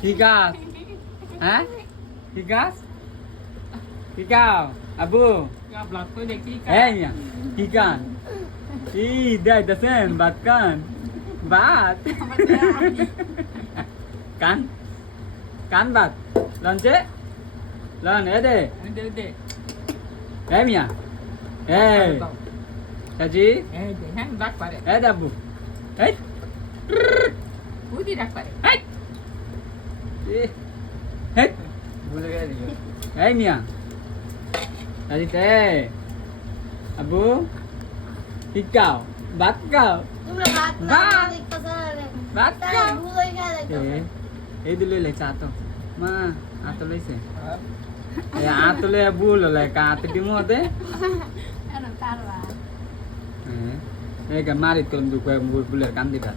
কি গাছ হ্যাঁ কি গাছ কি গাও আবু ব্লক করে দেখি এই মিয়া কি কান ই দাইতাছেন বাত কান বাত কান কান বাত লঞ্চে লন এ দে দে এই মিয়া এই সাজি হ্যাঁ ডাক পারে এই দাবু এই বুঝি ডাক পারে এই এই ভুলে গেছি এই মিয়া সাজি তে আবু Ikaw, ba't ka? তোমরা ভাত না দেখতেছ না Ba't তারা ka? ভুল হয়ে গেছে এই দিলে লে চাতো মা আতো লইছে এ আতো লে ভুল হলে কাত দিমতে এনো কারবা এই গা মারিত করম দু কয় বুলের কান দিবা